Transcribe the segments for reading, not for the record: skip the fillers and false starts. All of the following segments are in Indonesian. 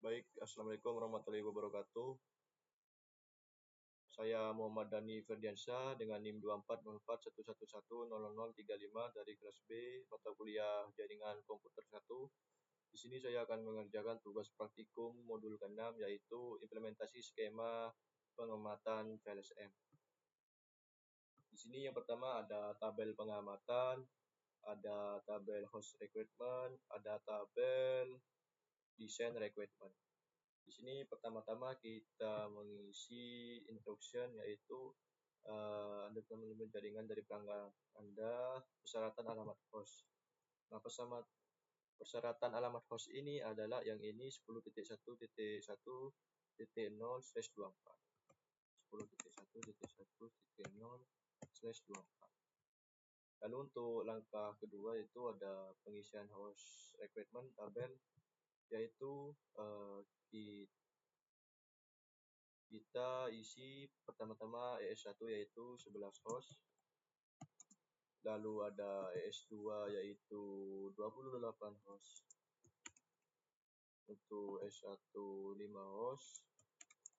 Baik, Assalamualaikum warahmatullahi wabarakatuh. Saya Muhammad Dani Ferdiansyah dengan NIM 240411100035 dari kelas B mata kuliah Jaringan Komputer 1. Di sini saya akan mengerjakan tugas praktikum modul ke-6 yaitu implementasi skema pengamatan VLSM. Di sini yang pertama ada tabel pengamatan, ada tabel host requirement, ada tabel design requirement. Di sini pertama-tama kita mengisi instruction yaitu Anda telah menerima jaringan dari pelanggan Anda, persyaratan alamat host. Nah, persyaratan alamat host ini adalah yang ini 10.1.1.0/24. 10.1.1.0/24. Lalu untuk langkah kedua itu ada pengisian host requirement tabel yaitu kita isi pertama-tama ES1 yaitu 11 host, lalu ada ES2 yaitu 28 host, untuk S1 5 host,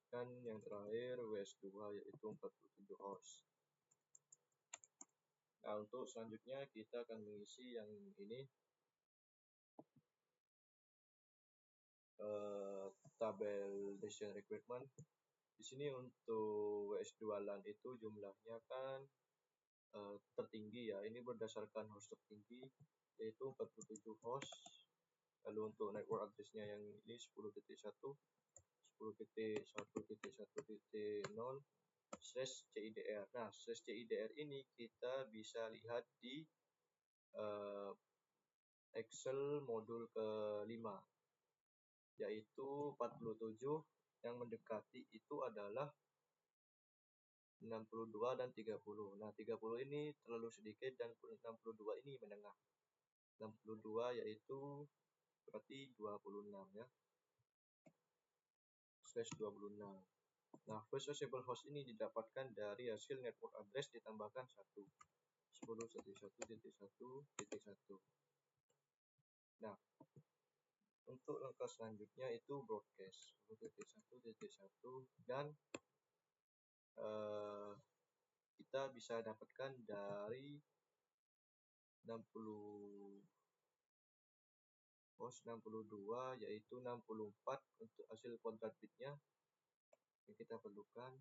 dan yang terakhir WS2 yaitu 47 host. Nah, untuk selanjutnya kita akan mengisi yang ini tabel design requirement. Di sini untuk WS2 LAN itu jumlahnya kan tertinggi ya, ini berdasarkan host tertinggi yaitu 47 host. Lalu untuk network address-nya yang ini 10.1.10.0/CIDR. Nah, /CIDR ini kita bisa lihat di Excel modul ke-5 yaitu 47 yang mendekati itu adalah 62 dan 30. Nah, 30 ini terlalu sedikit dan 62 ini menengah. 62 yaitu berarti 26 ya. /26. Nah, first accessible host ini didapatkan dari hasil network address ditambahkan 1. 10.1.1.1. Nah, untuk langkah selanjutnya itu broadcast 10.1.1 dan kita bisa dapatkan dari 62 yaitu 64 untuk hasil kontrak bitnya yang kita perlukan.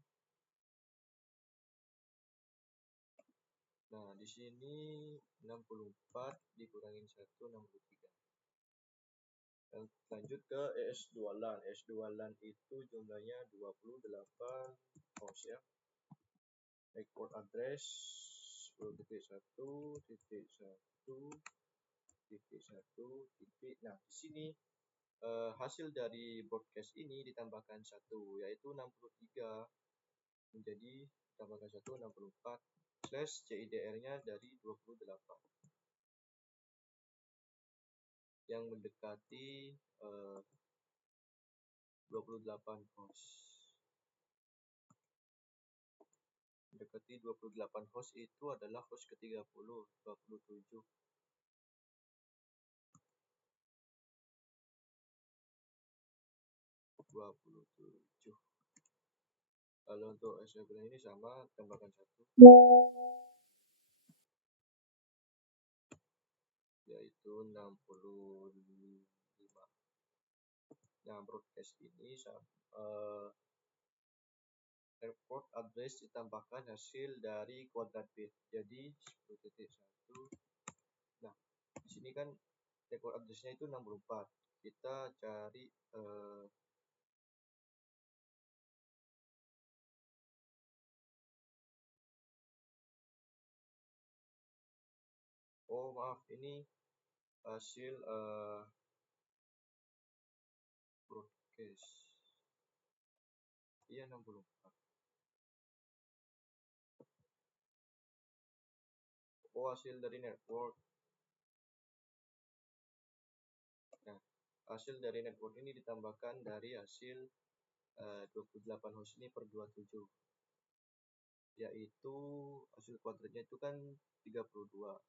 Nah, di sini 64 dikurangin 1, 63. Dan lanjut ke ES2 LAN. ES2 LAN itu jumlahnya 28 host ya. Network address 10.1.1.1. Nah, di sini hasil dari broadcast ini ditambahkan 1 yaitu 63 menjadi ditambahkan 1 64 /CIDR-nya dari 28 yang mendekati 28 host. Mendekati 28 host itu adalah host ke-30, 27. Kalau untuk S11 ini sama, tambahkan 1 yaitu 65. Nah, broadcast ini airport address ditambahkan hasil dari kuadrat bit jadi 10.1. Nah, di sini kan airport address-nya itu 64. Kita cari maaf, ini hasil broadcast. Iya, 64. Hasil dari network. Nah, hasil dari network ini ditambahkan dari hasil 28 host ini per 27. Yaitu hasil kuadratnya itu kan 32.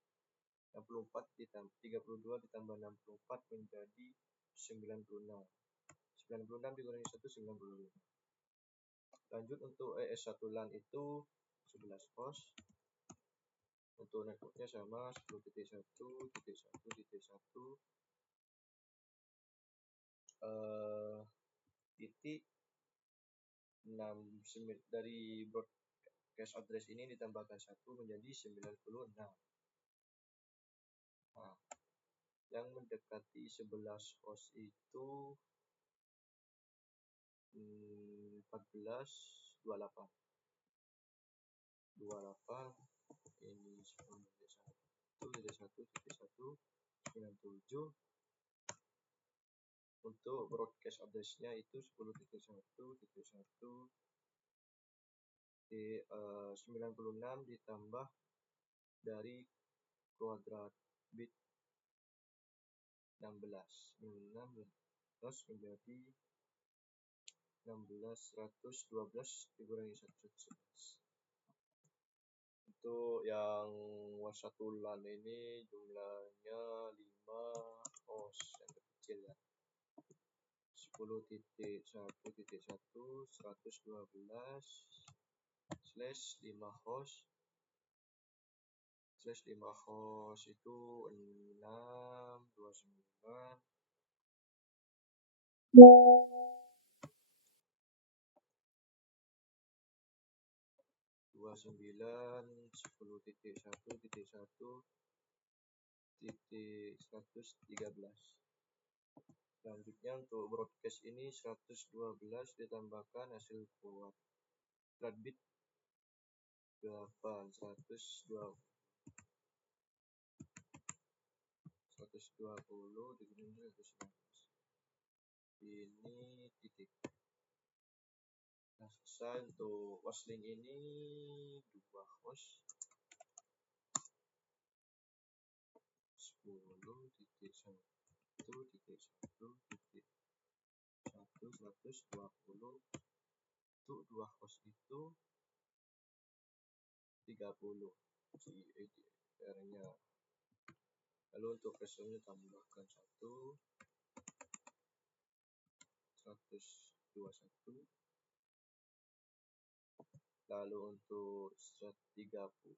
32 ditambah 64 menjadi 96. 96 dikurangi 1, 95. Lanjut untuk ES1 LAN itu 11 host. Untuk networknya sama 10.1.1.1 titik 6 dari broadcast address ini ditambahkan 1 menjadi 96. Nah, yang mendekati 11 host itu 14.28 ini 10.1.1.1.97. Untuk broadcast address-nya itu 10.1.1 di 96 ditambah dari kuadrat bit 16 menjadi 16.112 dikurangi 111. Untuk yang WhatsApp LAN ini jumlahnya 5 host yang kecil ya. 10.1.1.112/5 host itu 6 29 10.1.1.1.113. Selanjutnya untuk broadcast ini 112 ditambahkan hasil kuadrat bit 8 120 dikurangi 119. Ini titik. Nah, selesai. Untuk wasling ini 2 host 10.1.1.120. Untuk 2 host itu 30 GDR-nya. Lalu untuk cache-nya tambahkan 121. Lalu untuk 120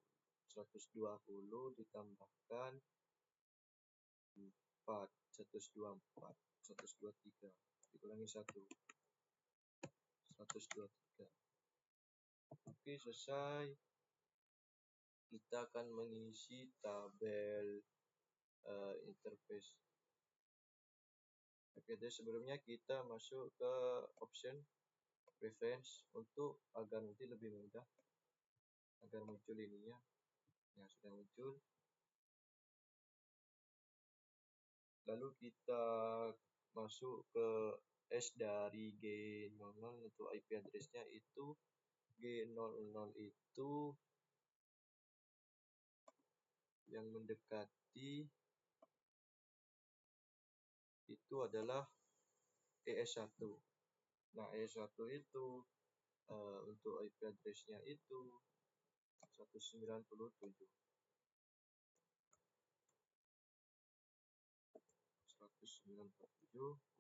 ditambahkan 4 124 123 dikurangi 1 123. Oke, selesai. Kita akan mengisi tabel interface IP address. Sebelumnya kita masuk ke option preference untuk agar nanti lebih mudah agar muncul ininya. Nah, sudah muncul. Lalu kita masuk ke S dari G00 untuk IP address-nya itu G00 itu yang mendekati itu adalah ES1. Nah, ES1 itu untuk IP address-nya itu 197.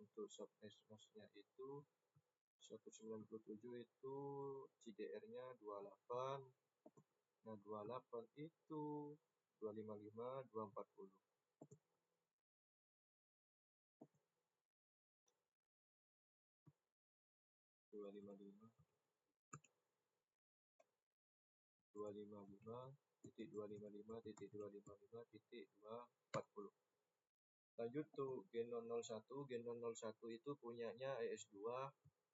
Untuk subnetwork-nya itu 197 itu CDR-nya 28. Nah, 28 itu 255 240. 255.255.255.240. Lanjut tuh G001 itu punyanya ES2.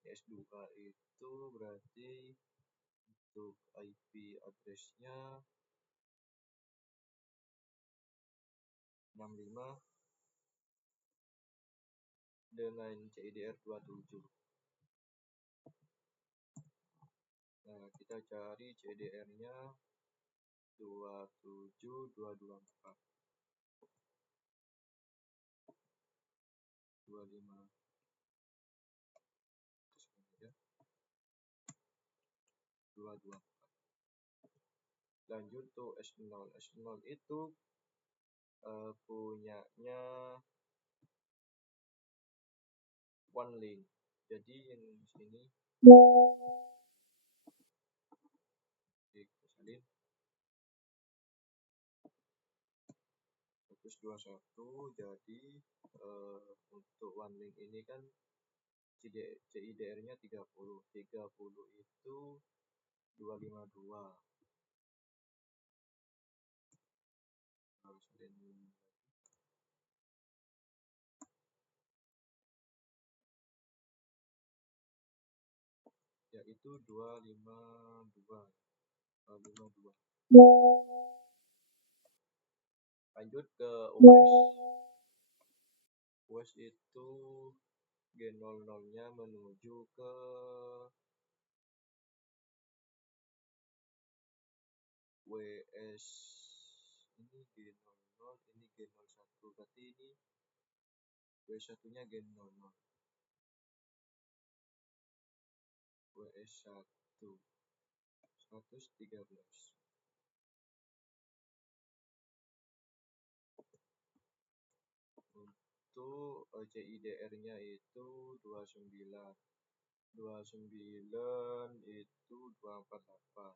ES2 itu berarti untuk IP address-nya 65 dengan CIDR 27. Nah, kita cari CDR-nya 27224 25 ya 224. Lanjut tuh S0 itu punyanya OneLink. Jadi yang di sini salin 121, jadi untuk one link ini kan CIDR-nya 30 itu 252. Harus salin yaitu 252. Lanjut ke US itu G00-nya menuju ke WS. Ini G00, ini G01, berarti ini W1-nya G00, WS1 113. Untuk CIDR-nya itu 29. 29 itu 248.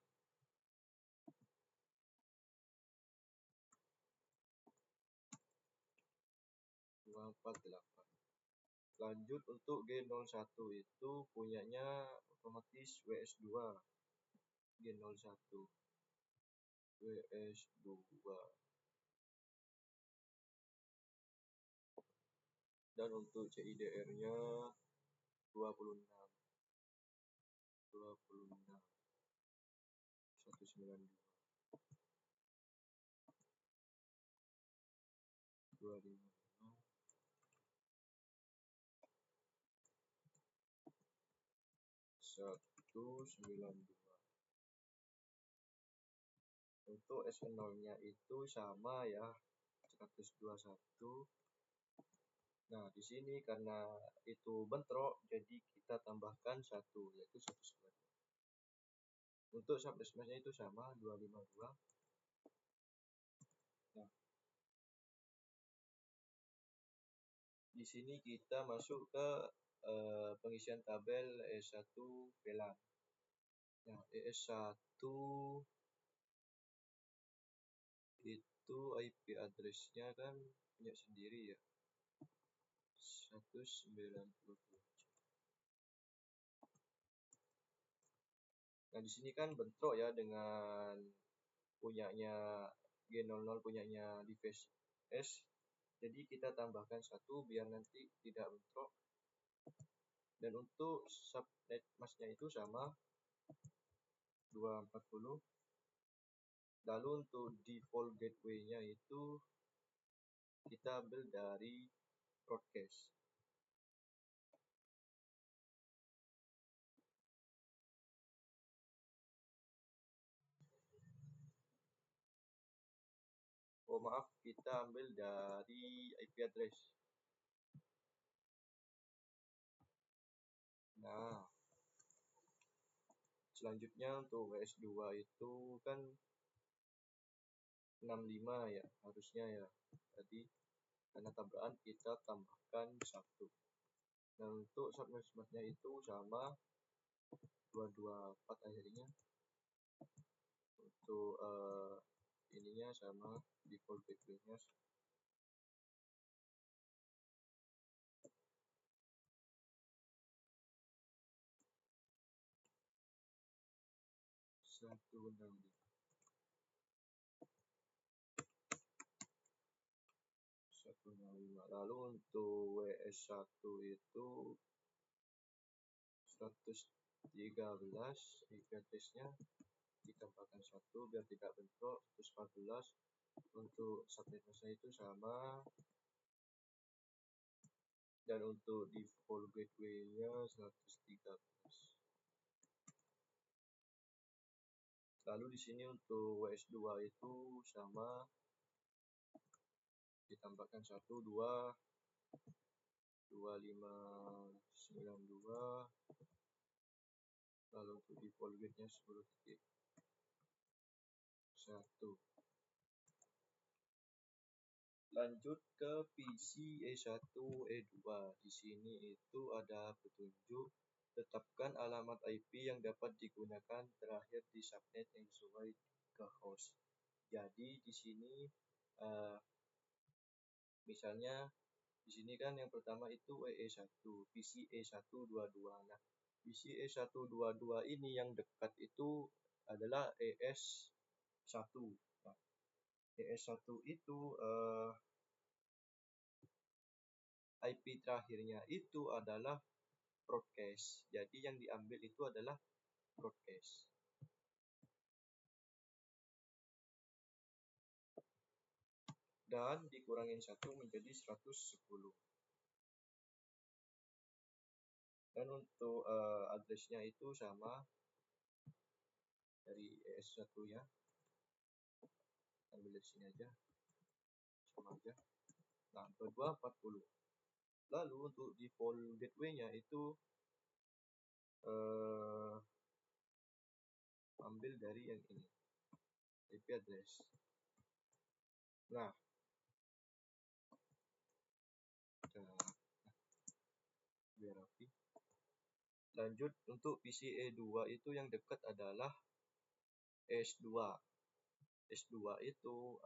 248. Lanjut untuk G01 itu punyanya otomatis WS2. G01 WS2. Dan untuk CIDR-nya 26. 192. 256. 192. Untuk S0-nya itu sama ya, 121. Nah, di sini karena itu bentrok, jadi kita tambahkan 1, yaitu 192. Untuk subnetnya itu sama, 252. Nah, di sini kita masuk ke pengisian tabel ES1 VLAN. Nah, ES1 itu IP address-nya kan punya sendiri ya, 197. Nah, di sini kan bentrok ya dengan punyanya G00, punyanya device S. Jadi kita tambahkan 1 biar nanti tidak bentrok. Dan untuk subnet masknya itu sama, 240. Lalu untuk default gateway-nya itu kita ambil dari broadcast. Oh maaf, kita ambil dari IP address. Nah, selanjutnya untuk WS2 itu kan 65 ya, harusnya ya. Jadi karena tabrakan kita tambahkan 1. Nah, untuk subnetnya itu sama, 224 akhirnya. Untuk ininya sama, default gateway-nya 165. 165. Lalu untuk WS1 itu 113 IP address-nya ditambahkan 1 biar tidak bentrok, 114. Untuk subnetnya itu sama, dan untuk default gateway-nya 113. Lalu di sini untuk WS2 itu sama, ditambahkan 1, 2, 2592. Lalu untuk default gateway-nya 10.1. Lanjut ke PCE1, E2. Di sini itu ada petunjuk tetapkan alamat IP yang dapat digunakan terakhir di subnet yang sesuai ke host. Jadi di sini misalnya di sini kan yang pertama itu EE1, PCE122. Nah, PCE122 ini yang dekat itu adalah ES1. Nah, ES1 itu IP terakhirnya itu adalah broadcast. Jadi yang diambil itu adalah broadcast. Dan dikurangin 1 menjadi 110. Dan untuk addressnya itu sama dari ES1 ya. Ambil dari sini aja. Sama aja. Nah, 2240. Lalu untuk default gateway-nya itu ambil dari yang ini, IP address. Nah, biar rapi. Lanjut untuk PCE2 itu yang dekat adalah S2. S2 itu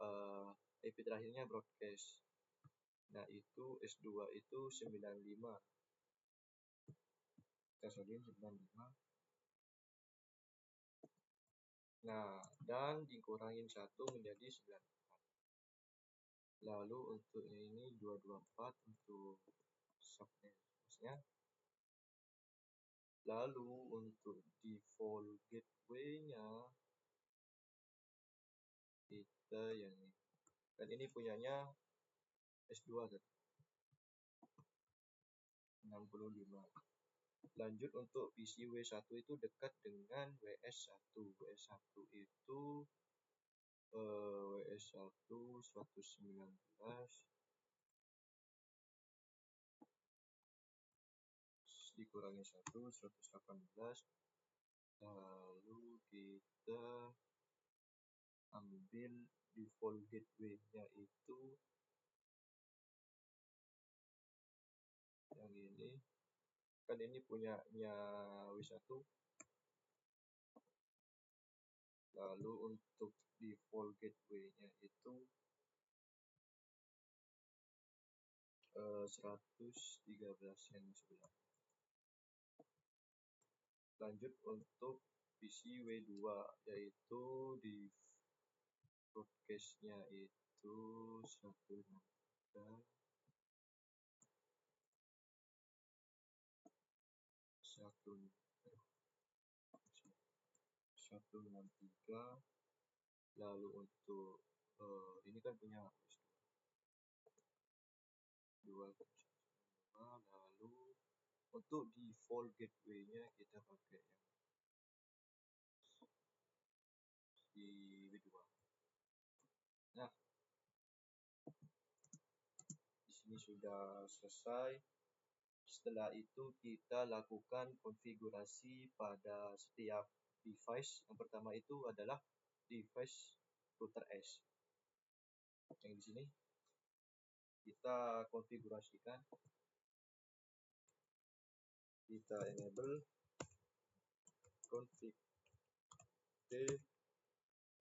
IP terakhirnya broadcast. Nah, itu S2 itu 95. Kita salin 95. Nah, dan dikurangin 1 menjadi 94. Lalu untuk ini 224 untuk subnetnya. Lalu untuk default gateway-nya kita yang ini. Dan ini punyanya S2 kan? 65. Lanjut untuk PCW1 itu dekat dengan WS1. WS1 itu WS1 119 dikurangi 1 118. Lalu kita ambil default gateway-nya itu yang ini. Kan ini punyanya W1. Lalu untuk default gateway-nya itu 113 yang sebelah. Lanjut untuk PCW2 yaitu di broadcast-nya itu 163 lalu untuk ini kan punya dua. Lalu untuk default gateway-nya kita pakai yang di W2. Nah, di sini sudah selesai. Setelah itu kita lakukan konfigurasi pada setiap device. Yang pertama itu adalah device router S. Yang di sini kita konfigurasikan, kita enable config T.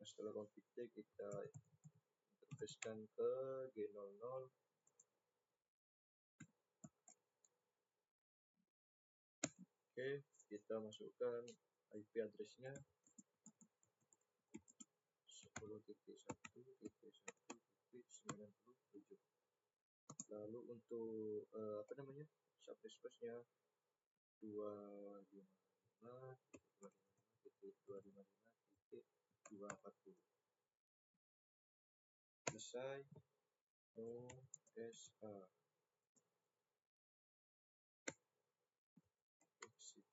Setelah config T kita interfacekan ke G00. Oke, kita masukkan IP address-nya 10.1.1.97. Lalu untuk subnetnya 255.255.255.240. Selesai. OSA exit.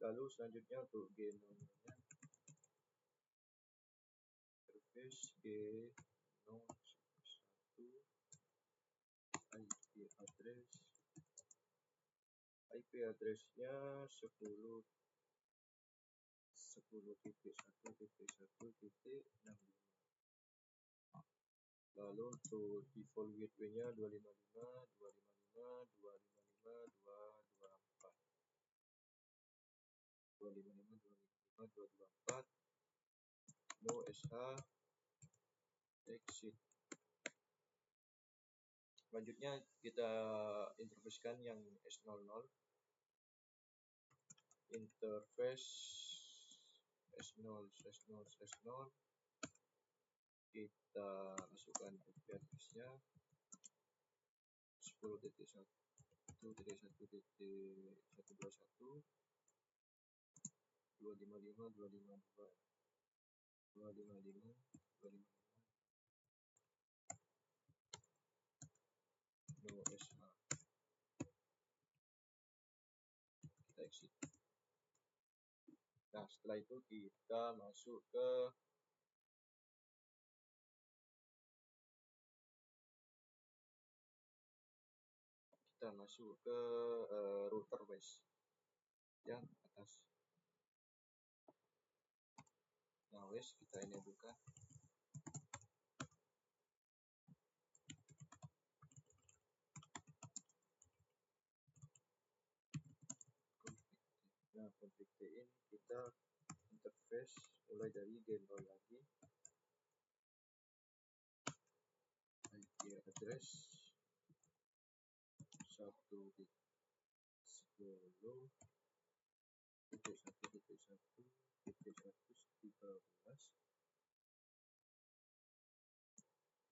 Lalu selanjutnya untuk G0 nya interface G01 IP address-nya 10.1.1.65. Lalu untuk default gateway-nya 255, 255, 255, 224. 255, 255, 224. No SH exit. Selanjutnya kita interface-kan yang S00. Interface S0, S0, S0. Kita masukkan IP address-nya 10.1.1.121 255 252 255 255 no SH. Kita exit. Nah, setelah itu kita masuk ke router base yang atas. Nah, wes kita ini buka. Nah, config in kita interface mulai dari gen 0 lagi. IP address 1.10.1.1.113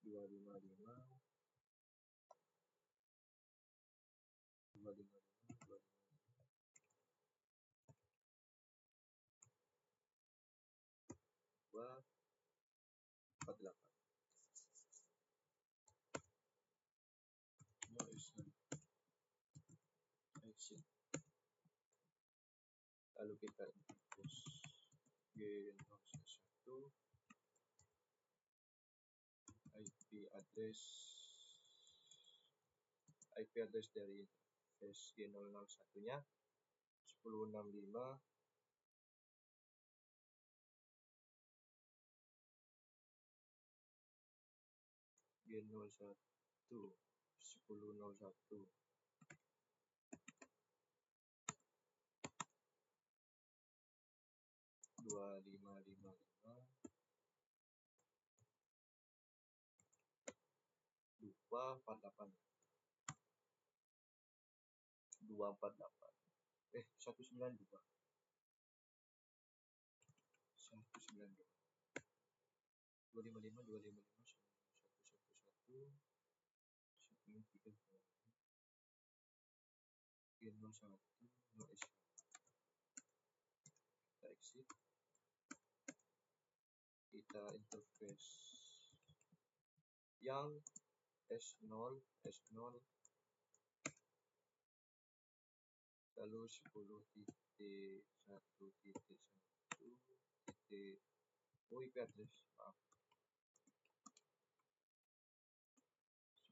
255 255 248. No exit. Lalu kita interface G011 IP address dari interface G001 nya 1065 G01 1001 2555 248 192 255 255 111 G01 no SH. Kita exit. Kita interface yang S0 lalu 10.1.1 IP address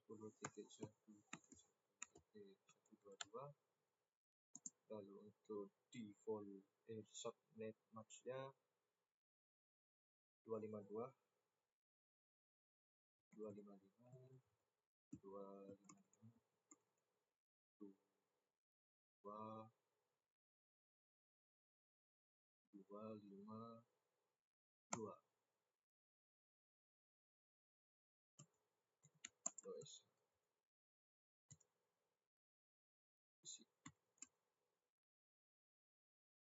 10.1.1.122. Lalu untuk default subnet match-nya 255 255 255 252 OS.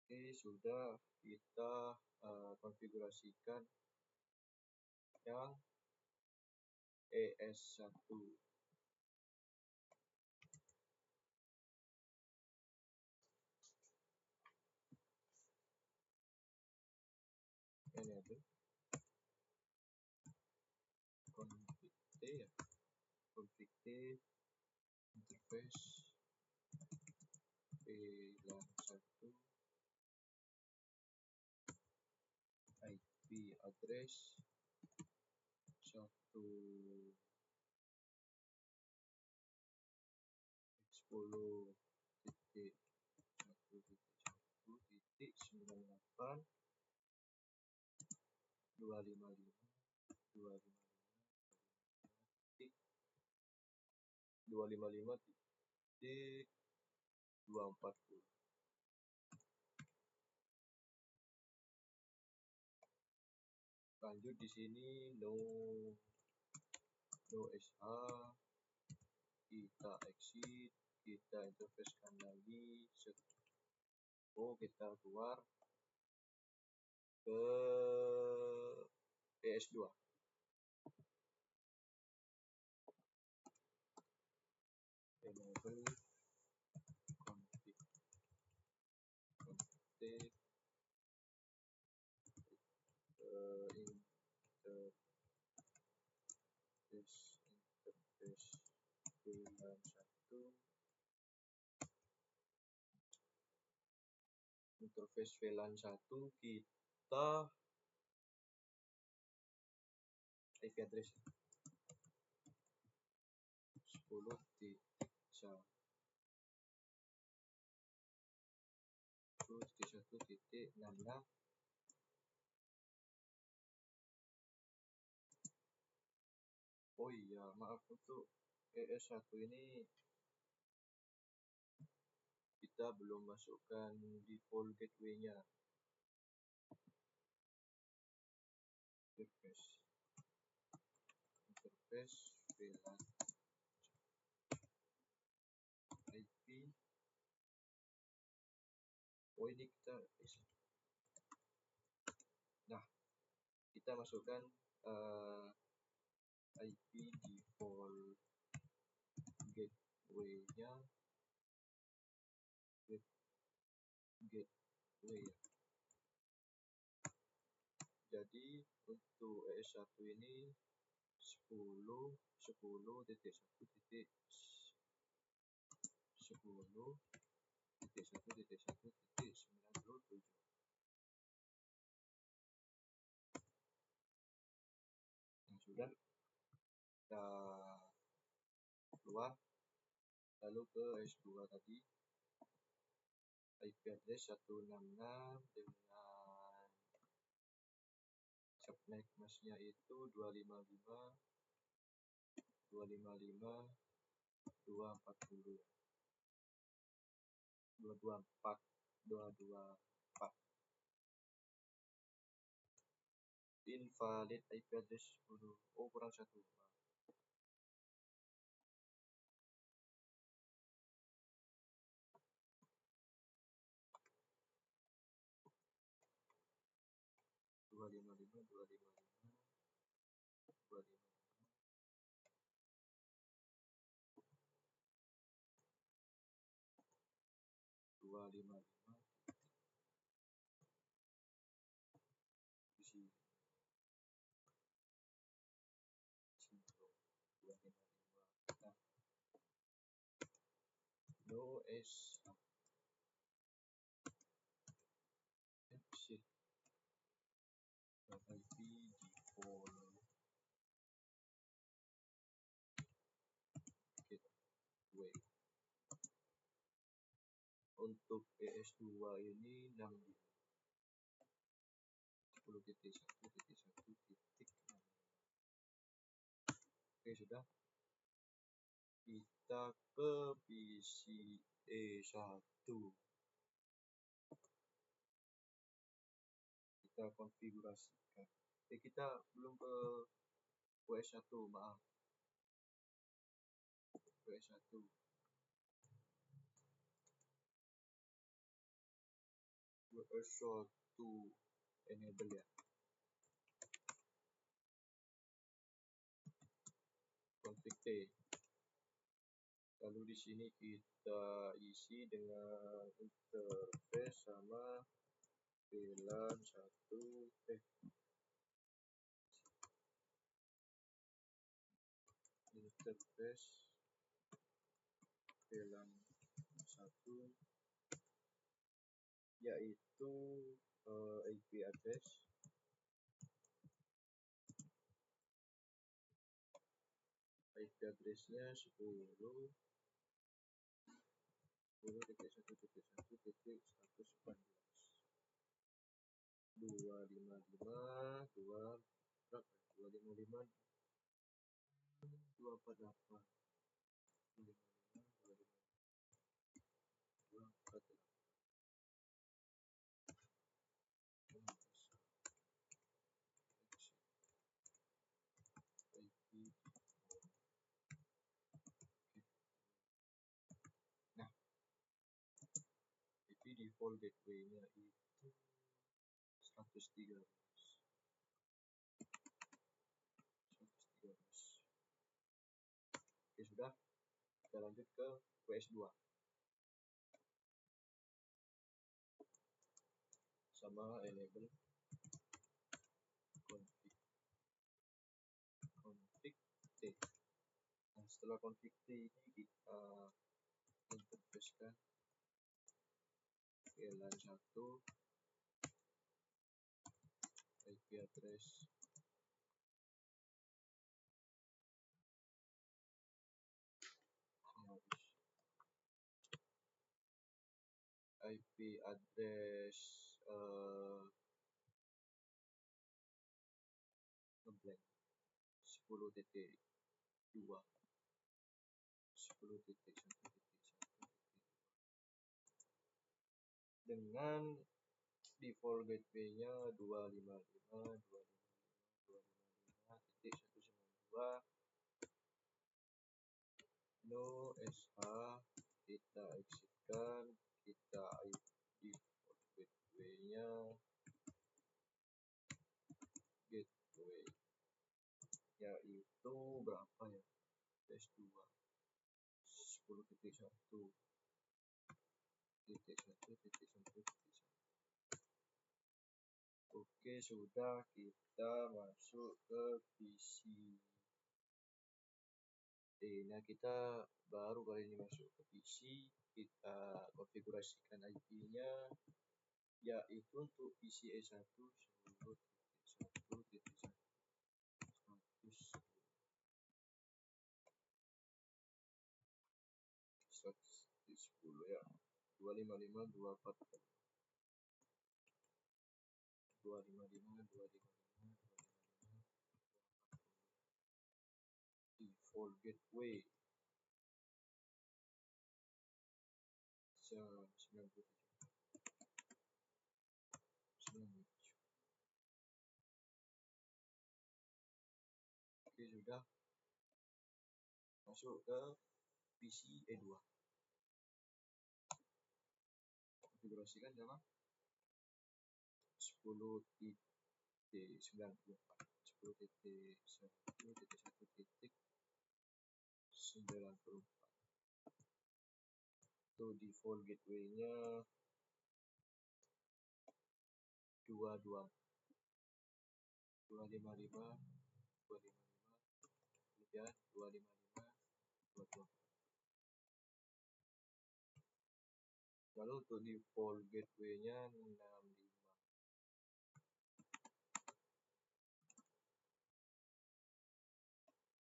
Oke, sudah kita konfigurasikan yang ES1. Enable config T ya. Config T interface VLAN 1 IP address 10.1.1.98 255 255 255.240. Lanjut di sini no SH, kita exit, kita interfacekan lagi, kita keluar ke PS2. Enable config interface VLAN 1, interface VLAN 1 kita IP address 10.1.1.66. Oh iya, maaf, untuk ES1 ini kita belum masukkan default gateway-nya. Interface VLAN IP. Oh ini kita masukkan IP default gateway-nya, gateway. Jadi untuk ES1 ini 10.10.10.1.1.97. Yang sudah kita keluar, lalu ke S2 tadi, IP address 166 dengan subnet mask-nya itu 255.254. Invalid IP address 10. Oh, kurang 1. 255 di sini. No S exit IP default gateway. Untuk PS2 ini 10.1.1.6. Oke, sudah. Kita ke PCIe1. Kita konfigurasikan. Kita belum ke WS1, maaf. WS1. WS1 enable ya. Config T. Lalu di sini kita isi dengan interface sama VLAN 1 interface VLAN 1 yaitu IP address nya 10.1.1.114 255.248. Nah, IP default gateway-nya itu 113. Oke, sudah. Kita lanjut ke WS2. Sama enable config T. Nah, setelah config T ini kita interface-kan VLAN 1 IP address IP address ngeblank 10.2 10.1.1 dengan default gateway-nya 255.255.255.192 no SH. Kita exit-kan, kita default gateway-nya gateway yaitu berapa ya, S2 10.1.1.1.1. Oke, sudah. Kita masuk ke PC. Nah, kita baru kali ini masuk ke PC. Kita konfigurasikan IP-nya yaitu untuk PC E1 10.1.1.10 ya. 255.240 default gateway 97. Oke, sudah. Masuk ke PC E2. Konfigurasikan sama 10.94 10.1.1.94 itu default gateway-nya 255 kemudian 255 lalu untuk default gateway-nya 65.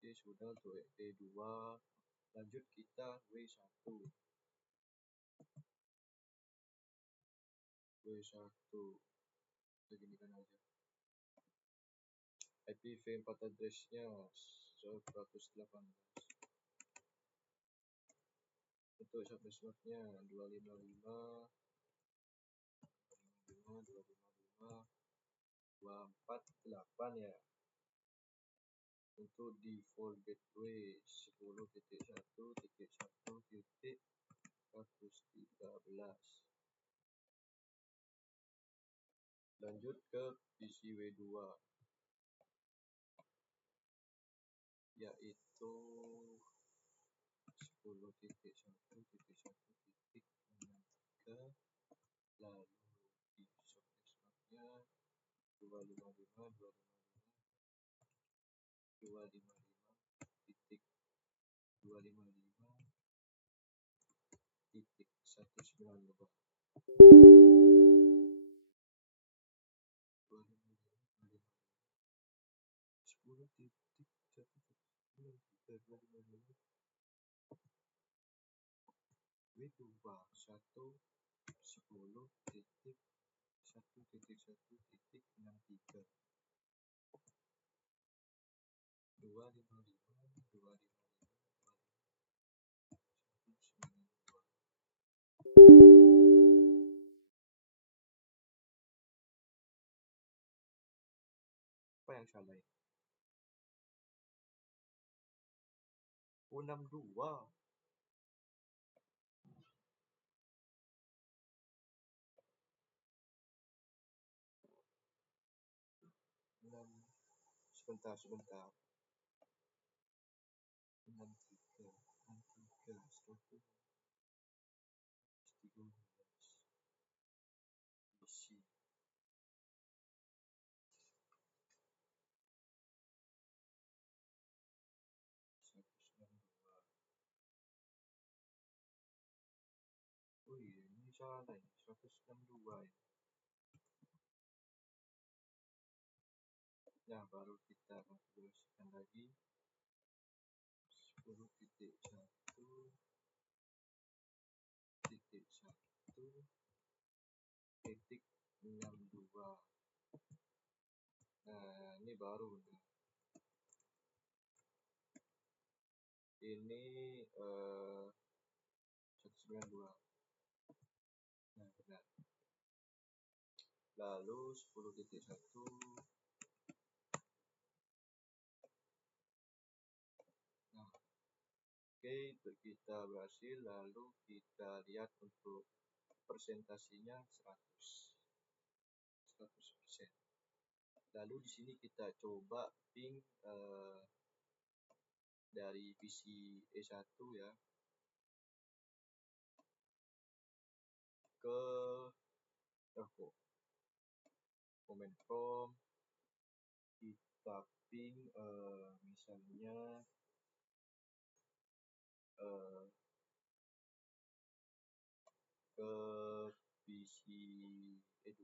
Oke, sudah untuk E2. Lanjut kita W1. Beginikan aja. IPv4 address-nya 118. Untuk subnetwork-nya 255.255.248 ya. Untuk default gateway 10.1.1.113. Lanjut ke PC W2 yaitu 10.1.1.63, lalu di subnetwork-nya 255.255.255.192. 10.1.1.255 W2 1.10.1.1.63 255 yang salah ini? 62. Sebentar, 63, 63, 113 isi 162. Oh iya, ini salah ini, 162 ini. Nah, baru kita konfigurasikan lagi 10.1.1.62. Nah, ini baru nih. Ini 192. Nah, benar. Lalu 10.1. Nah, oke, itu kita berhasil. Lalu kita lihat untuk presentasinya 100%. Lalu di sini kita coba ping dari PC E1 ya ke command prompt, kita ping misalnya ke PC E2.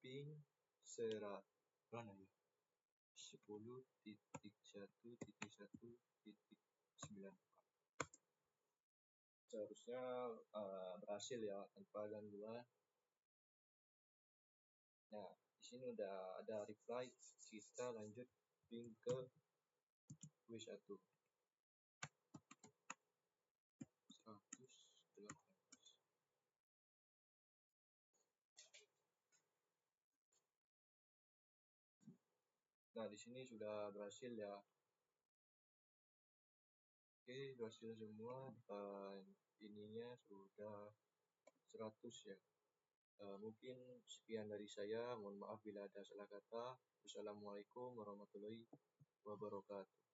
Ping mana ya? 10.1.1.9. Seharusnya berhasil ya tanpa gangguan. Nah, di sini udah ada reply. Kita lanjut ping ke W1 118. Nah, di sini sudah berhasil ya. Oke, berhasil semua. Ininya sudah 100 ya. Mungkin sekian dari saya. Mohon maaf bila ada salah kata. Wassalamualaikum warahmatullahi wabarakatuh.